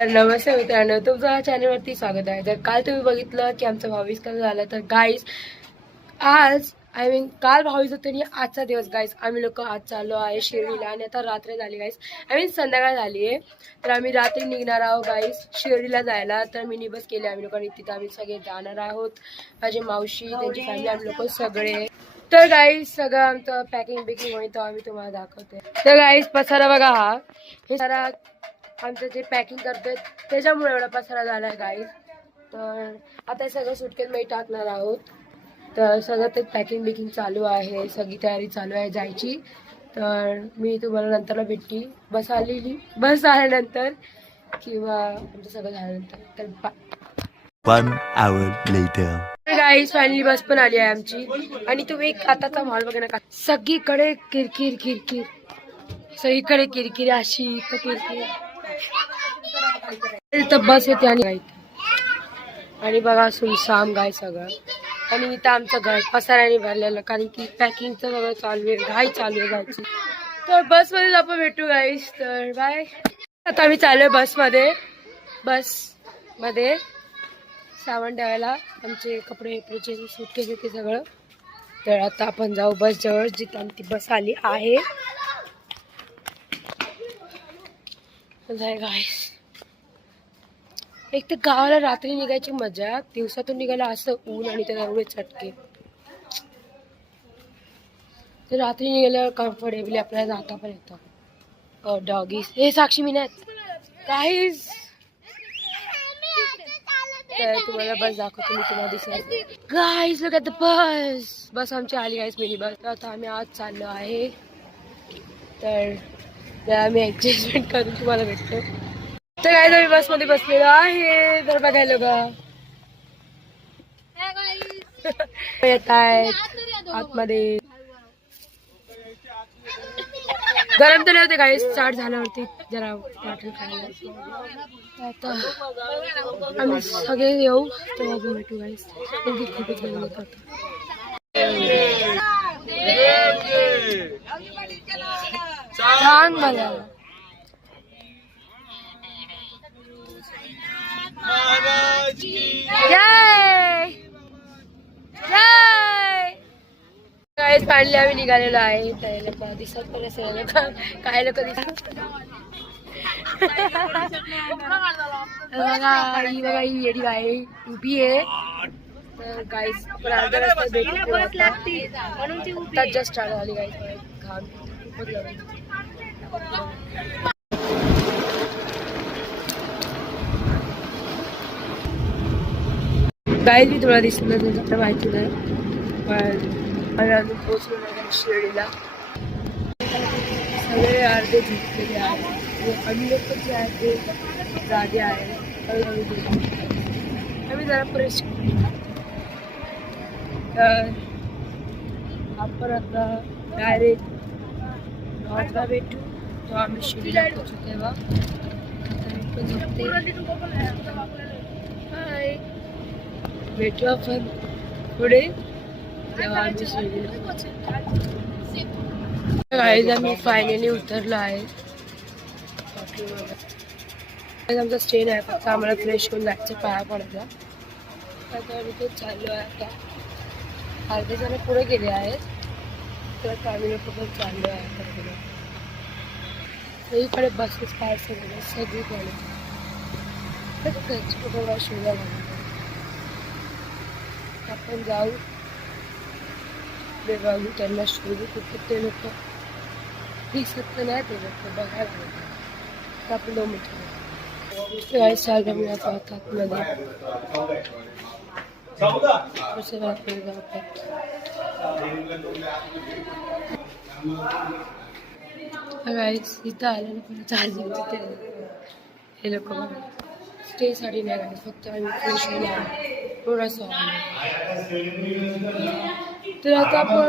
नमस्ते मित्रांनो, तुमचं चॅनलवरती स्वागत आहे. जर काल तुम्ही बघितलं की आमचा 22 कसं झालं, तर गाईज आज काल 22 होतं आणि आजचा दिवस गाईज आम्ही लोक आज चाललो आहे शिर्डीला. आणि आता रात्र झाली गाईज, संध्याकाळ झाली आहे. तर आम्ही रात्री निघणार आहोत गाईज शिर्डीला जायला. तर मिनी बस केली आम्ही लोकांनी, तिथं आम्ही सगळे जाणार आहोत. माझी मावशी, त्यांची फॅमिली, आम्ही लोक सगळे. तर गाईज सगळं आमचं पॅकिंग बिकिंग होईल तर आम्ही तुम्हाला दाखवते. तर गाईज पसारा बघा, हा हे सारा आमचं जे पॅकिंग करतोय त्याच्यामुळे एवढा पसारा झाला आहे गाईज. तर आता सगळं सुटकेसमध्ये टाकणार आहोत. तर सगळं ते पॅकिंग बिकिंग चालू आहे, सगळी तयारी चालू आहे जायची. तर मी तुम्हाला नंतरला भेटते बस आल्यानंतर किंवा आमचं सगळं झाल्यानंतर. तर One hour later. Guys finally bus पण आली आहे आमची. आणि तुम्ही आताचा माहोल बघा ना, सगळीकडे किरकिर किरकिर, सगळीकडे किरकिर, अशी तर किरकिर. इथं बस येते आणि बघा सुनसाम गाय सगळं. आणि इथं आमचं घर पसाऱ्याने भरलेलं, कारण की पॅकिंगचं सगळं चालू आहे, घाई चालू आहे जायची. तर बसमध्येच आपण भेटू गाईस. तर बाय. आता आम्ही चाललोय बसमध्ये सामान ठेवायला, आमचे कपडे सुटकेस येते सगळं. तर आता आपण जाऊ बस जवळ, जिथं आमची बस आली आहे. गाईस एक तर गावाला रात्री निघायची मजा, दिवसातून निघायला असं ऊन आणि त्याला एवढे चटके. तर रात्री निघाल्यावर कम्फर्टेबली आपल्याला जाता पण येतं. डॉगीज हे साक्षी मी नाहीत काहीच. तर तुम्हाला बस दाखवतो मी, तुम्हाला दिसत guys. Look at the bus आमची आली गाईज, मिनी बस. आता आम्ही आज चाललो आहे. तर आम्ही ॲडजस्टमेंट करून तुम्हाला भेटतो. तर काय आम्ही बसमध्ये बसलेलो आहे. तर बघायला येत आहेत आतमध्ये. गरम तर होते काही, स्टार्ट झाल्यावरती जरा वाटेल खायला. आता आम्ही सगळे येऊ तेव्हा भेटू गाईस. खूपच गरम होत आता. छान मजा. जय जय गाईस. फायनली आम्ही निघालेलो आहे. त्या लोक दिसत पण असेल, काय लोक दिसत बघा, ही येडी बाई उभी आहे. तर गाईस आपण अर्ध्या रस्त्यात भेटू. जस्ट स्टार्ट झाली गाईस. घाम खूपच लागली. गाईस मी थोडा दिसत तुमचं माहिती नाही, पण आम्ही अजून पोचलो नाही शिर्डीला. सगळे अर्धे झोपलेले आहेत. आम्ही लोक जे आहेत ते जागे आहेत. आम्ही जरा फ्रेश. तर आपण आता डायरेक्ट घाटला भेटू तेव्हा आम्ही शिर्डीला पोचू. तेव्हा आता झोपते. हाय, भेटू आपण पुढे तेव्हा आमची शिर्डीला पोचू. आम्ही फायनली उतरलो आहे. आमचा स्टे आहे, फक्त आम्हाला फ्रेश होऊन जायचं, पाया पडायला. आता आम्ही खूप चाललो आहे. आता अर्धे जण पुढे गेले आहेत, तर आम्ही लोक पण चाललो आहे. सगळीकडे बसेस पाय सगळीकडे शोधा लागला. आपण जाऊ बघू त्यांना शोधू, कुठे ते लोक दिसत तर नाही. ते लोक बघायला लागले. आपण 2 मिनिटं चालू मिळायचं होतात मध्ये इथं आल्यानंतर चार्जिंग हे लोक स्टेसाठी नाही गाडी, फक्त आम्ही फ्रेश होऊन थोडंसं. तर आता आपण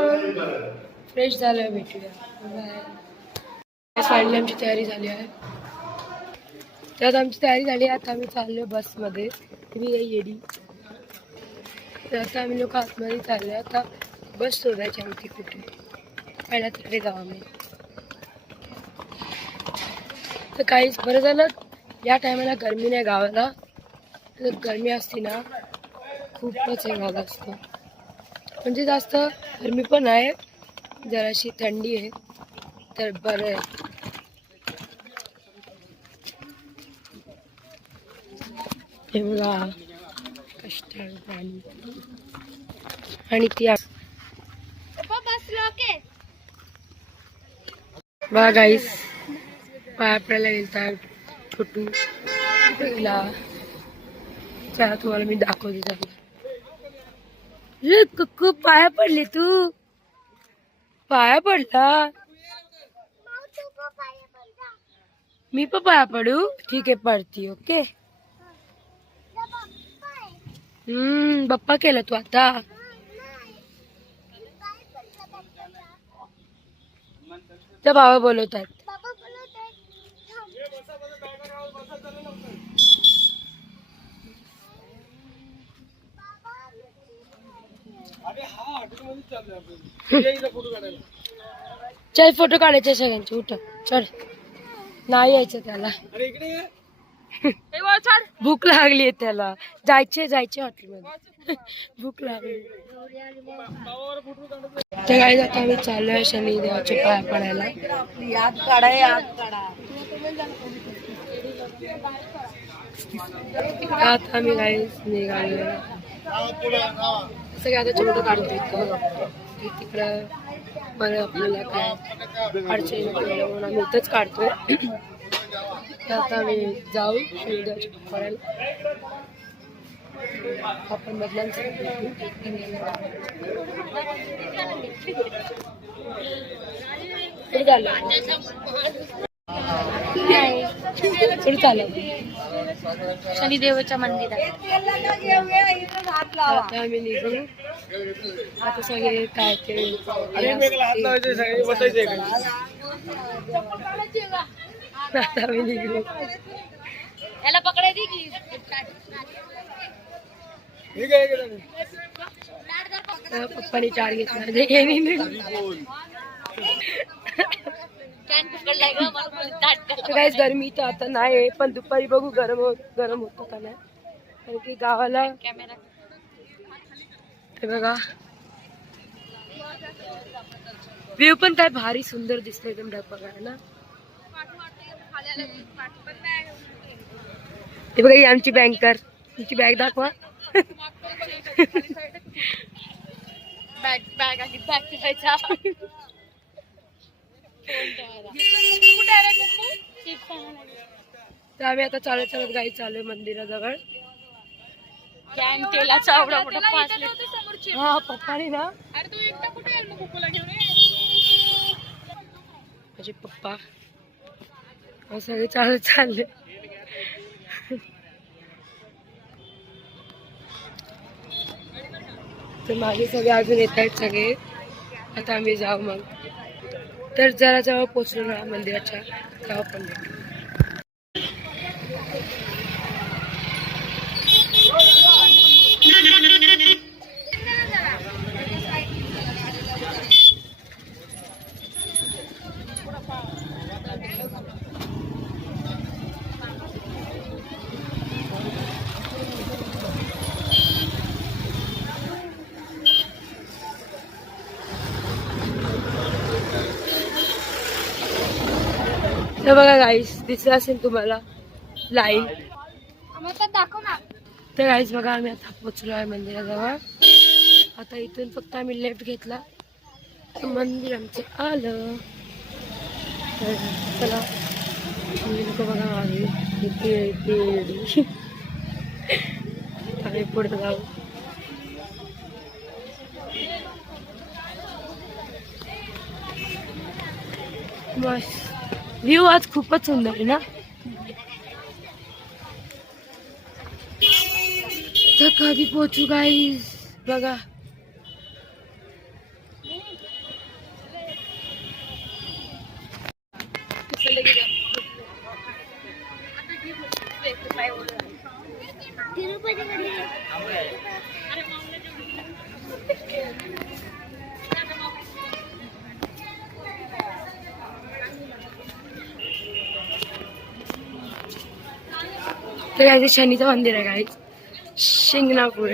फ्रेश झालं, भेटूया. फायनली आमची तयारी झाली आहे. तर आमची तयारी झाली. आता आम्ही चाललो बसमध्ये. तुम्ही काही येडी. तर आता आम्ही लोक आतमध्ये चाललो. आता बस शोधायची आमची कुठे. पहिला तिकडे जाऊ आम्ही. तर काहीच बरं झालं या टायमाला गरमी नाही गावाला, तर गरमी असते ना खूपच हे झालं असतं. म्हणजे जास्त गरमी पण आहे, जराशी थंडी आहे, तर बरं आहे. हे बघा कष्टाळू पाणी आणि ती बघा गाईस पाया पडायला गेलता छोटू गेला. चला तुम्हाला मी दाखवते त्याला. कुक्कू पाया पडले, तू पाया पडला. मी पण पाया पडू? ठीक आहे पडती. ओके. बाप्पा केला तू आता. त्या बाबा बोलवत आहेत. चल फोटो काढायचे सगळ्यांचे. उठ चल. नाही यायचं त्याला. भूक लागली आहे त्याला. जायचे हॉटेलमध्ये. भूक लागली. तर काय आता आम्ही चाललोय शनी देवाचे पाया पडायला. आता आम्ही काय निघालो. सगळे आता छोटं काढतो तिकडं. बरं आपल्याला काय अडचणी म्हणून आम्ही इथंच काढतोय. आता आम्ही जाऊ शनी देवाचे पाया पडायला. आपण बदलांचं शनिदेवाच्या मंदिरात आता आम्ही निघू. आता सगळे काय ते आता आम्ही निघू. याला पकडायची की पप्पानी चार घेतला. काहीच गरमी तर आता नाही, पण दुपारी बघू गरम होतं का नाही. कारण की गावाला हे बघा व्ह्यू पण काय भारी सुंदर दिसतंय एकदम ढगबगार ना. हे बघा ही आमची बँकर. तुमची बॅग दाखवा. तर आम्ही आता चालत गाई चालू मंदिराजवळ. हा पप्पाने ना माझे पप्पा सगळे चालले. तर माझे सगळे अजून येत आहेत सगळे. आता आम्ही जाऊ मग. तर जरा जवळ पोचलो ना मंदिराच्या तेव्हा पण भेटू. तर बघा गाईस दिसलं असेल तुम्हाला लाईन. तर गाईस बघा आम्ही आता पोचलो आहे मंदिराजवळ. आता इथून फक्त आम्ही लेफ्ट घेतला तर मंदिर आमचं आलं. तर चला लोक बघा मागे इथे आम्ही पुढे जाऊ. मस्त व्ह्यू आज खूपच सुंदर आहे ना. तर कधी पोचू गाईस बघा. तर काय शनीचं मंदिर आहे काय शिंगणापूर.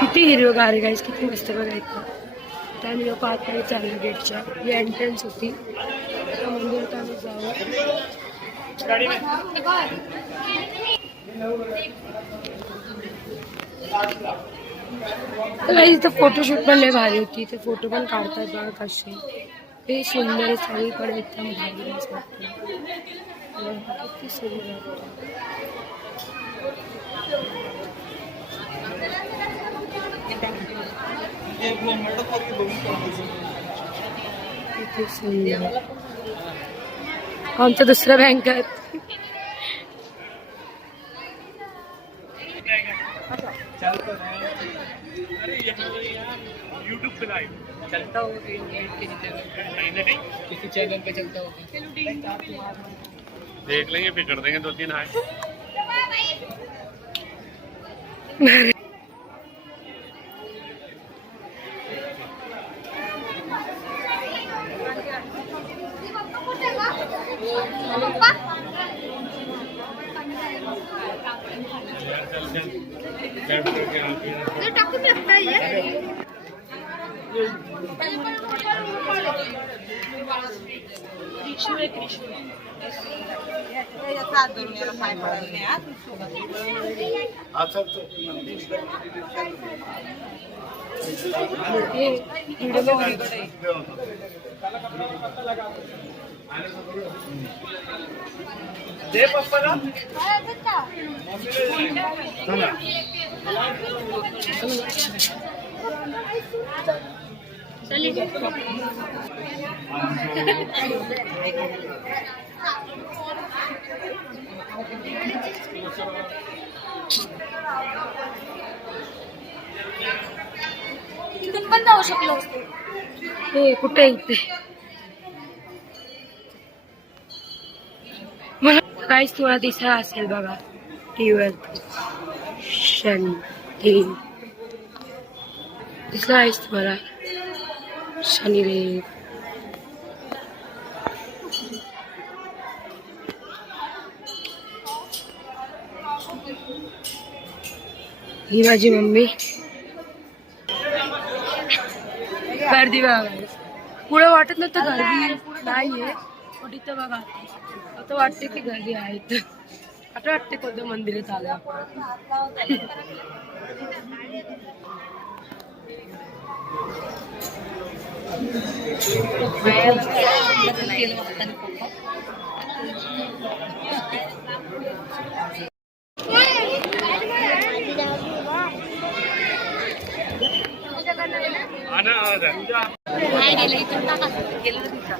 किती हिरवगार आहे गाईस, किती मस्त बघायचं. त्या आम्ही लोक आतमध्ये चाललो गेटच्या. ही एंट्रन्स होती त्या मंदिरात आम्ही जावं. तर काही इथं फोटोशूट पण लय भारी होती. ते फोटो पण काढतात बघा कसे. ते सुंदर आहे सगळीकडे एकदम भारी आहे. किती सुंदर किती सुंदर. आमचं दुसरं बँकात यूट्यूब पे लाइव चलता होगा किसी चैनल पे चलता होगा, देख लेंगे फिर कर देंगे 2-3 हाय. टाकून टाकता येईल. दे पप्पाला तिथून पण जाऊ शकलो असतो. हे कुठे इथे मला काहीच तुम्हाला दिसला असेल बघा टीव्हीवर शनी हे दिसला आहेस तुम्हाला शनिदेव. ही माझी मम्मी. गर्दी बघा पुढे वाटत नव्हतं गर्दी नाहीये पण इथं बघा आता वाटते की गर्दी आहे. आता वाटते कोणत्या मंदिरात आलं आपण. आना नाही गेलं इथून टाका गेलं तिथं.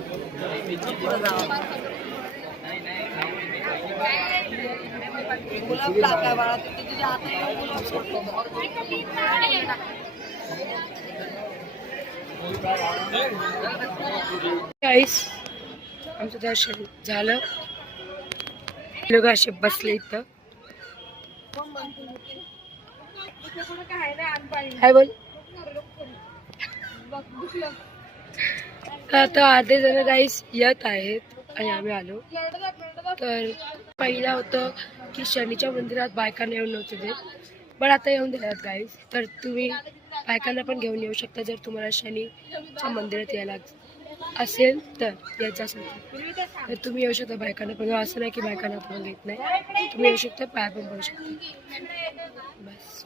गाईस आमचं दर्शन झालं. लोक असे बसले इथं. काय बोल आता आधे जण गाईस येत आहेत आणि आम्ही आलो. तर पहिला होतं की शनीच्या मंदिरात बायकांना येऊन नव्हते देत पण आता येऊन दिल्यात गाईस. तर तुम्ही बायकांना पण घेऊन येऊ शकता जर तुम्हाला शनीच्या मंदिरात यायला असेल तर याच्यासाठी. तर तुम्ही येऊ शकता बायकांना पण. असं नाही की बायकांना पण घेत नाही, तुम्ही येऊ शकता पाय पण पडू शकता बस.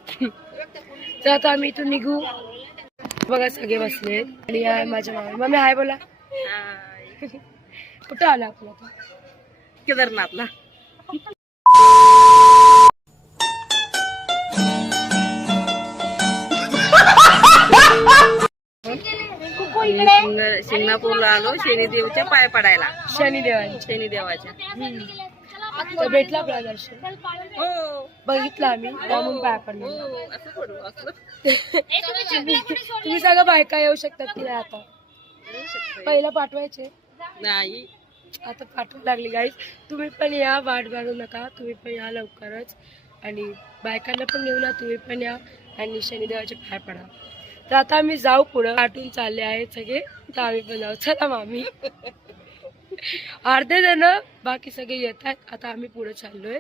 तर आता आम्ही इथून निघू. बघा सगळे बसले आणि या माझ्या मामा. मम्मी हाय बोला. कुठं आला आपण आता? केदारनाथला. शिंगणापूरला आलो शनिदेवच्या पाय पडायला. शनिदेवाच्या तर भेटला आपला दर्शन. हो बघितलं आम्ही म्हणून पाय पडलो. हो असं पडू असं तुम्ही सगळं बायका येऊ शकतात की नाही आता? पहिला पाठवायचे नाही. आता पाठवायला लागली गाईज. तुम्ही पण या, वाट बघू नका, तुम्ही पण या लवकरच. आणि बायकांना पण घेऊन या, तुम्ही पण या आणि शनिदेवाचे पाय पडा. तर आता आम्ही जाऊ पुढं, आटून चालले आहेत सगळे, तर आम्ही पण जाऊ. चला मामी. अर्धे जण बाकी सगळे येत आहेत. आता आम्ही पुढे चाललोय,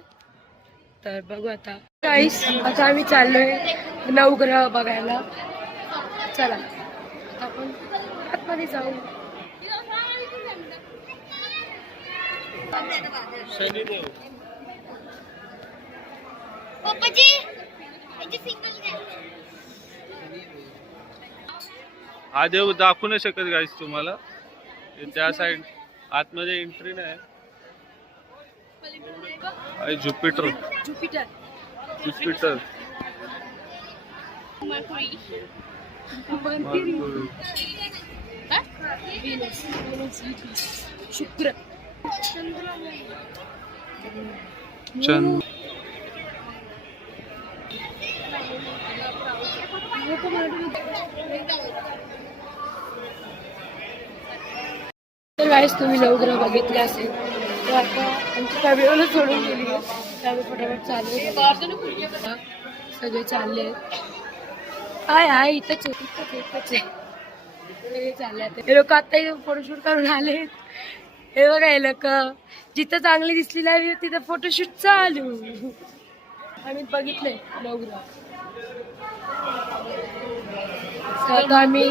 तर बघू आता गाईस. आता आम्ही चाललोय नवग्रह बघायला. चला आता आपण आतमध्ये जाऊ. शनिदेव हा देव दाखवू नाही शकत गाईस तुम्हाला. त्या साइड आतमध्ये एंट्री नाही. ज्युपिटर ज्युपिटर ज्युपिटर शुक्र चंद्र तर गाईस तुम्ही नवग्रह बघितले असेल तर आता आमची फॅमिलीला सोडून गेली आहे. त्यामुळे फटाफट चालले सगळे चालले आहेत. काय आहे इथंच आहे. सगळे चालले आहेत. हे लोक आता फोटोशूट करून आले. हे बघा हे लोक जिथं चांगली दिसली नाही तिथं फोटोशूट चालू. आम्ही बघितलंय नवग्रह. आता आम्ही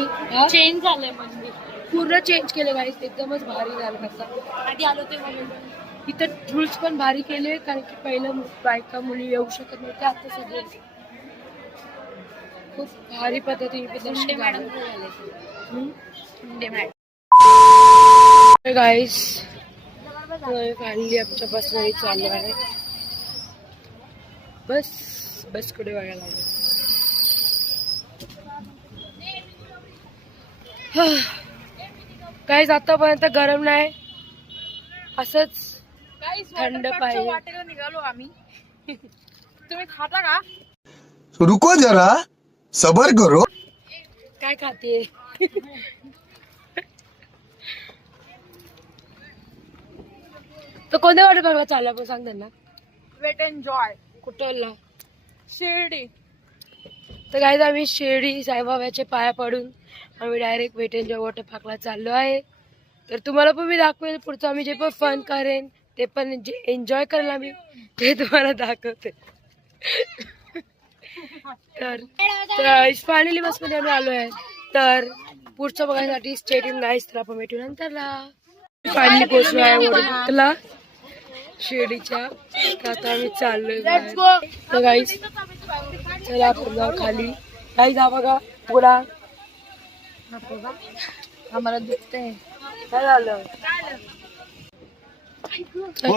चेंज झालंय म्हणजे पूर्ण चेंज केलं गाईस. एकदमच भारी झालं. आता आधी आलो ते इथं रूल्स पण भारी केले, कारण की पहिलं बायका मुली येऊ शकत नव्हत्या. आता सगळे खूप भारी पद्धतीने प्रदर्शन झालं. गाईस फायनली आमच्या बसमध्ये चाललो आहे. बस कडे बघायला लागलो. गाईस आतापर्यंत गरम नाही, असंच थंड पाहिजे. वाटेला निघालो आम्ही. तुम्ही खाता का? रुको जरा सबर करो. काय खाते? तर कोणत्या वाटे बघायला चालला पण सांग त्यांना. Wait enjoy. कुठला? शिर्डी. तर गाईज आम्ही शिर्डी साईबाबाच्या पाया पडून आम्ही डायरेक्ट वेट एन्जॉय वॉटर पार्कला चाललो आहे. तर तुम्हाला पण मी दाखवेल पुढचं आम्ही जे पण फन करेन, ते पण जे एन्जॉय करेल आम्ही, ते तुम्हाला दाखवते. तर फायनली बसमध्ये आम्ही आलो आहे. तर पुढचं बघायसाठी स्टेडियम गाईज. तर आपण भेटू नंतरला. फायनली पोहोचलो आहे वडोदराला शिर्डीच्या. तर आता आम्ही चाललोय. तर गाईज चला आपण जाऊ खाली. गाईज हा बघा पुरा आम्हाला दिसतंय. काय झालं?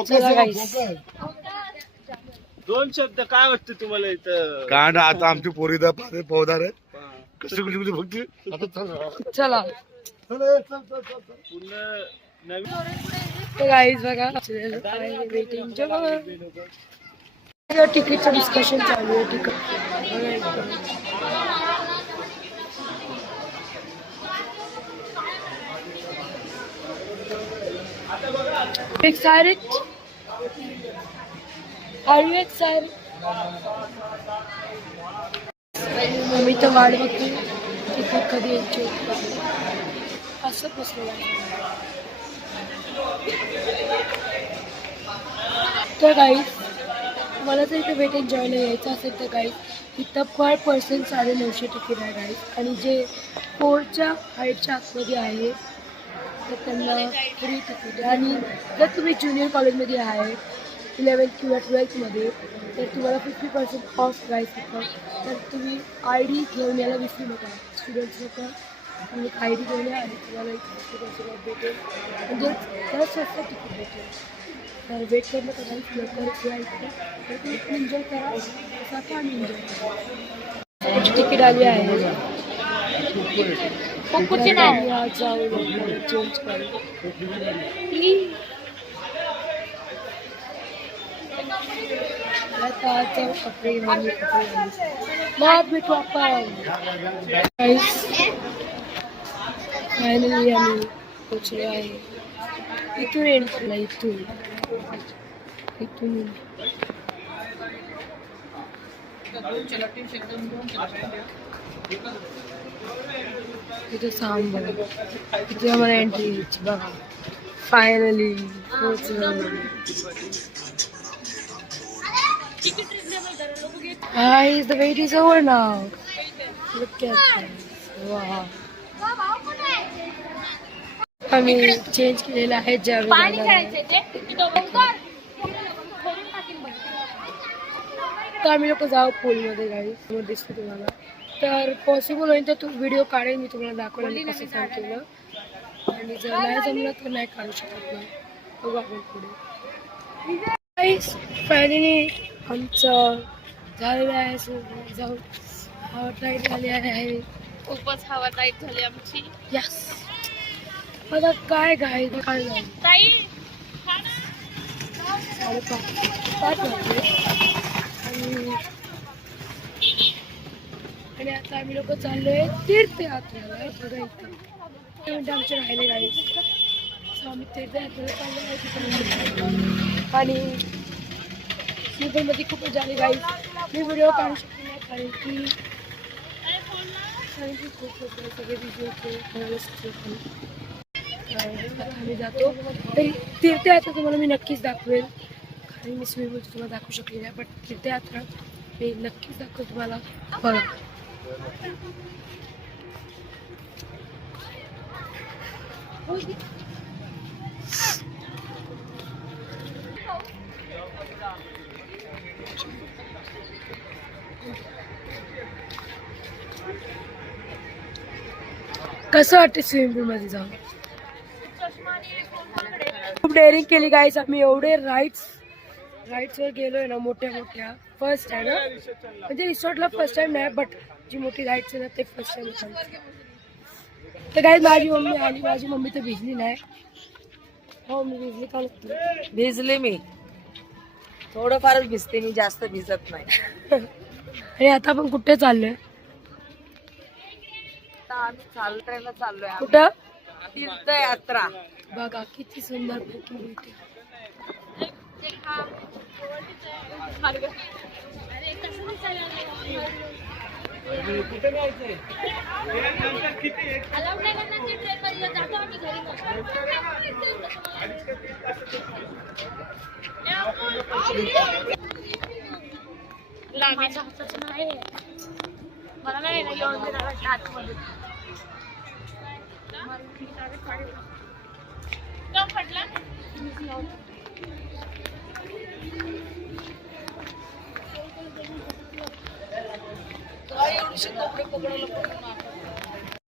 चला गाईज. दोन शब्द काय वाटतं तुम्हाला इथं? काय ना आता आमची पोरी पौदार आहेत. कशी कुठे बघते. चला पूर्ण नवीन तर गाईज बघा वेटिंग तिकीटचं डिस्कशन चालू आहे. Ticket excited? Are you excited? मी तर वाट बघते तिकीट कधी यायची होती. असं बसलेलं आहे. तर गाईज मला जर इथे वेट एन्जॉयला यायचं असेल तर गाईज इथं पर पर्सन 950 तिकीट आहे गाईज. आणि जे 4च्या हाईटच्या आतमध्ये आहे तर त्यांना फ्री तिकीट आहे. आणि जर तुम्ही ज्युनियर कॉलेजमध्ये आहे 11th किंवा 12thमध्ये तर तुम्हाला 50% ऑफ प्राईस होतं. तर तुम्ही ID घेऊन यायला विसरू नका. स्टुडंट्स लोक तुम्ही ID घेऊन या आणि तुम्हाला 50% ऑफ भेटेल. म्हणजे त्याला स्वस्त तिकीट भेटेल. तर वेट करणं करायचं लवकर या इथं. तर तुम्ही एन्जॉय करा. असं आम्ही एन्जॉय करा. तिकीट आली आहे. जाऊ चेंज करू. कपडे मग भेटू आपण. फायनली आम्ही पोचलो आहे. इथून एंट्रीला इथून इथे सांबर इथे आम्हाला एंट्री घ्यायची बघा. फायनली पोचलो. Guys, the wait is over now. Look at this. Wow. आम्ही चेंज केलेलं आहे ज्यावेळी तर आम्ही लोक जाऊ पूलमध्ये गाडी दिसतो तुम्हाला. तर पॉसिबल होईल तर तू व्हिडिओ काढेल मी तुम्हाला दाखवलं कसं काम केलं. आणि जर नाही जमलं तर नाही काढू शकत नाही. बघू आपण पुढे. फायनली आमचं झालेलं आहे. जाऊन हवा टाईट झाली आहे. खूपच हवा टाईट झाली आमची. यस. आता काय काय झालं ताई पाच वाजले आणि आता आम्ही लोक चाललोय तीर्थयात्रेला. बघा इथं मिनिटं आमचे राहिले गाडी. आम्ही तीर्थयात्रेला चाललो आहे. आणि स्लीपरमध्ये खूप मजा आली गाडी. मी व्हिडिओ काढू शकतो नाही कारण की खूप लोक सगळे बिझी होते. आम्ही जातो तरी तीर्थयात्रा तुम्हाला मी नक्कीच दाखवेल. कारण मी स्विमिंग तुम्हाला दाखवू शकले नाही पण तीर्थयात्रा मी नक्कीच दाखवेल तुम्हाला. बघा कसं वाटतं स्विमिंग पूल मध्ये जाऊन. खूप डेअरिंग केली गाईस. आम्ही एवढे राईड्स वर गेलोय ना मोठ्या फर्स्ट टाइम. म्हणजे रिसॉर्टला फर्स्ट टाइम नाही बट जी मोठी राईड्स आहे ना ते फर्स्ट टाइम. तर गाईस माझी मम्मी आली. माझी मम्मी तर भिजली नाही. हो मी भिजली का नसतो. भिजले मी थोडंफारच भिजते मी जास्त भिजत नाही. आणि आता आपण कुठे चाललोय. आम्ही चालवायला चाललोय. कुठं तीर्थयात्रा. बघा किती सुंदर फोटो भेटते. माझ्या हाताचं नाही मला नाही ना एवढं आतमध्ये पडला. एवढीशी कपडे पकडलं